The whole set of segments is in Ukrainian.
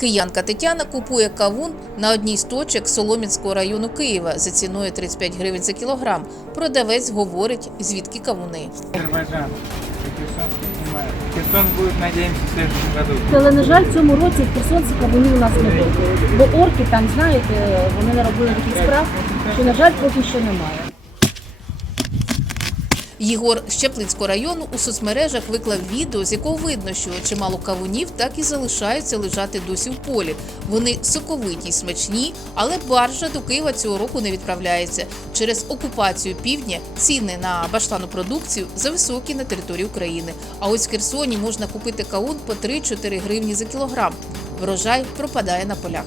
Киянка Тетяна купує кавун на одній з точок Соломінського району Києва за ціною 35 гривень за кілограм. Продавець говорить, звідки кавуни. Азербайджан. Херсон будет, надеемся, в следующем году. Але на жаль, в цьому році в Херсонці кавунів у нас не буде. Бо орки там, знаєте, вони наробили таких справ, що, на жаль, поки що немає. Єгор з Чаплинського району у соцмережах виклав відео, з якого видно, що чимало кавунів так і залишаються лежати досі в полі. Вони соковиті й смачні, але баржа до Києва цього року не відправляється. Через окупацію півдня ціни на баштану продукцію зависокі на території України. А ось в Херсоні можна купити кавун по 3-4 гривні за кілограм. Врожай пропадає на полях.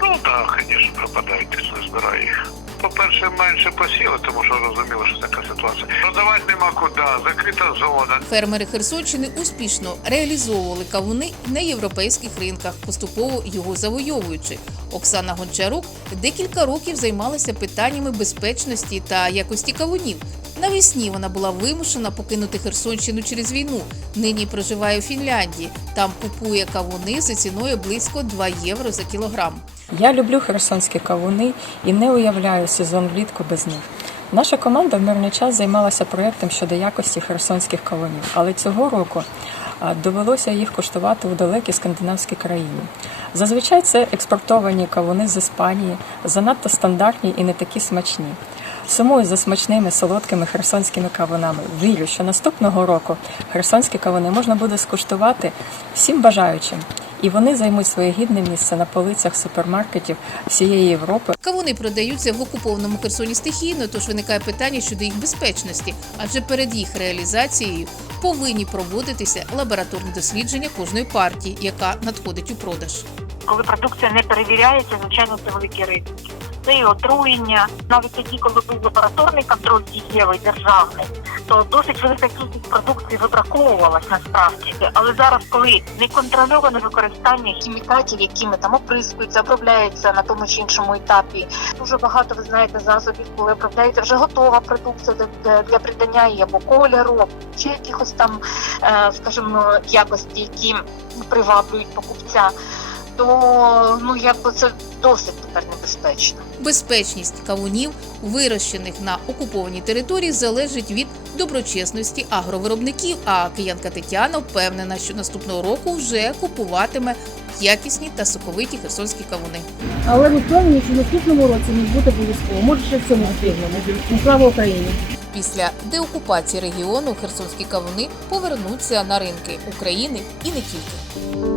Ну так, звісно, пропадають, хто збирає їх. По-перше, менше посіли, тому що розуміли, що така ситуація. Продавати нема куди, закрита зона. Фермери Херсонщини успішно реалізовували кавуни на європейських ринках, поступово його завойовуючи. Оксана Гончарук декілька років займалася питаннями безпечності та якості кавунів. Навесні вона була вимушена покинути Херсонщину через війну. Нині проживає у Фінляндії. Там купує кавуни за ціною близько 2 євро за кілограм. Я люблю херсонські кавуни і не уявляю сезон влітку без них. Наша команда в мирний час займалася проєктом щодо якості херсонських кавунів, але цього року довелося їх куштувати у далекій скандинавській країні. Зазвичай це експортовані кавуни з Іспанії, занадто стандартні і не такі смачні. Сумую за смачними солодкими херсонськими кавунами. Вірю, що наступного року херсонські кавуни можна буде скуштувати всім бажаючим, і вони займуть своє гідне місце на полицях супермаркетів всієї Європи. Кавуни продаються в окупованому Херсоні стихійно, тож виникає питання щодо їх безпечності, адже перед їх реалізацією повинні проводитися лабораторні дослідження кожної партії, яка надходить у продаж. коли продукція не перевіряється, звичайно, це великі ризики. Це отруєння. Навіть тоді, коли був лабораторний контроль дієвий державний, то досить велика кількість продукції вибраковувалась насправді. Але зараз, коли неконтрольоване використання хімікатів, якими там оприскуються, обробляються на тому чи іншому етапі, дуже багато ви знаєте засобів, коли обробляється вже готова продукція для, для придання її або кольору, чи якихось там, е, скажімо, якості, які приваблюють покупця то ну якби це досить тепер небезпечно. Безпечність кавунів, вирощених на окупованій території, залежить від доброчесності агровиробників. А киянка Тетяна впевнена, що наступного року вже купуватиме якісні та соковиті херсонські кавуни. Але ми впевнені, що в наступному році не буде обов'язково. Може, ще в цьому. Ну, Слава Україні! Після деокупації регіону херсонські кавуни повернуться на ринки України і не тільки.